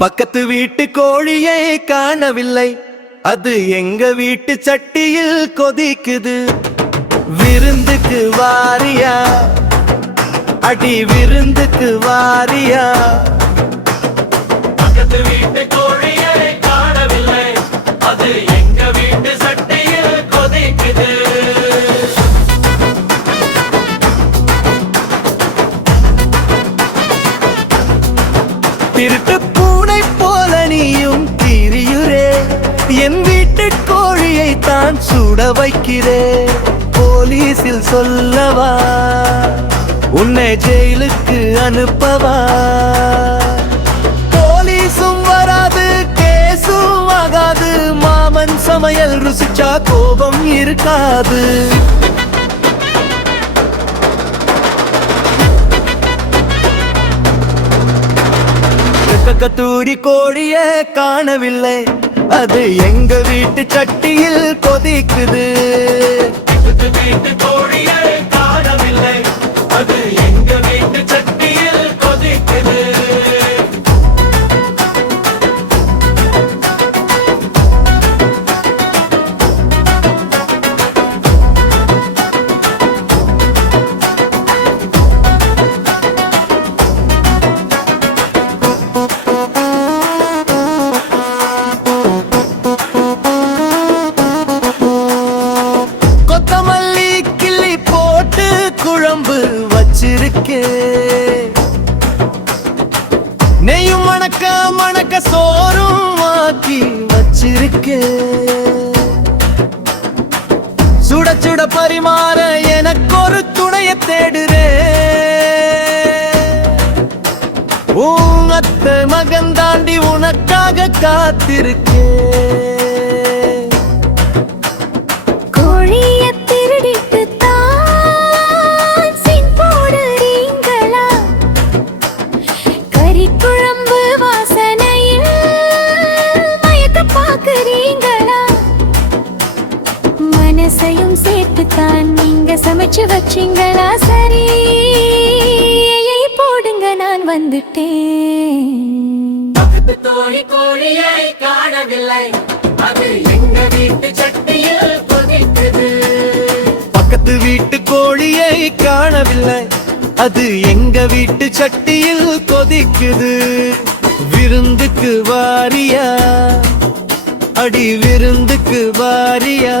பக்கத்து வீட்டு கோழியை காணவில்லை, அது எங்க வீட்டு சட்டியில் கொதிக்குது. விருந்துக்கு வாரியா, அடி விருந்துக்கு வாரியா. பக்கத்து வீட்டு கோழியை காணவில்லை, அது எங்க வீட்டு சட்டியில் கொதிக்குது. திருட்டு பூனை போல நீயும் திரியுரே, என் வீட்டு கோழியை தான் சுட வைக்கிறே. போலீஸில் சொல்லவா, உன்னை ஜெயிலுக்கு அனுப்பவா? போலீஸும் வராது, கேசும் ஆகாது. மாமன் சமையல் ருசிச்சா கோபம் இருக்காது. கத்தூரி கோழியை காணவில்லை, அது எங்க வீட்டு சட்டியில் கொதிக்குது. வீட்டு கோழியை காணவில்லை, அது எங்க வீட்டு சட்டியில் கொதிக்குது. நெய்யும் மணக்க மணக்க சோறும் ஆக்கி வச்சிருக்கே. சுட சுட பரிமாற எனக்கு ஒரு துணைய தேடுறே. உன் அத்தை மகன் தாண்டி உனக்காக காத்திருக்கே. மனசையும் சேர்த்துத்தான் நீங்க சமைச்சு வச்சிங்களா? சரி போடுங்க, நான் வந்துட்டேன். பக்கத்து தோழி கோழியை காணவில்லை, அது எங்க வீட்டு சட்டியில் கொதிக்குது. பக்கத்து வீட்டு கோழியை காணவில்லை, அது எங்க வீட்டு சட்டியில் கொதிக்குது. விருந்துக்கு வாரியா, அடி விருந்துக்கு வாரியா.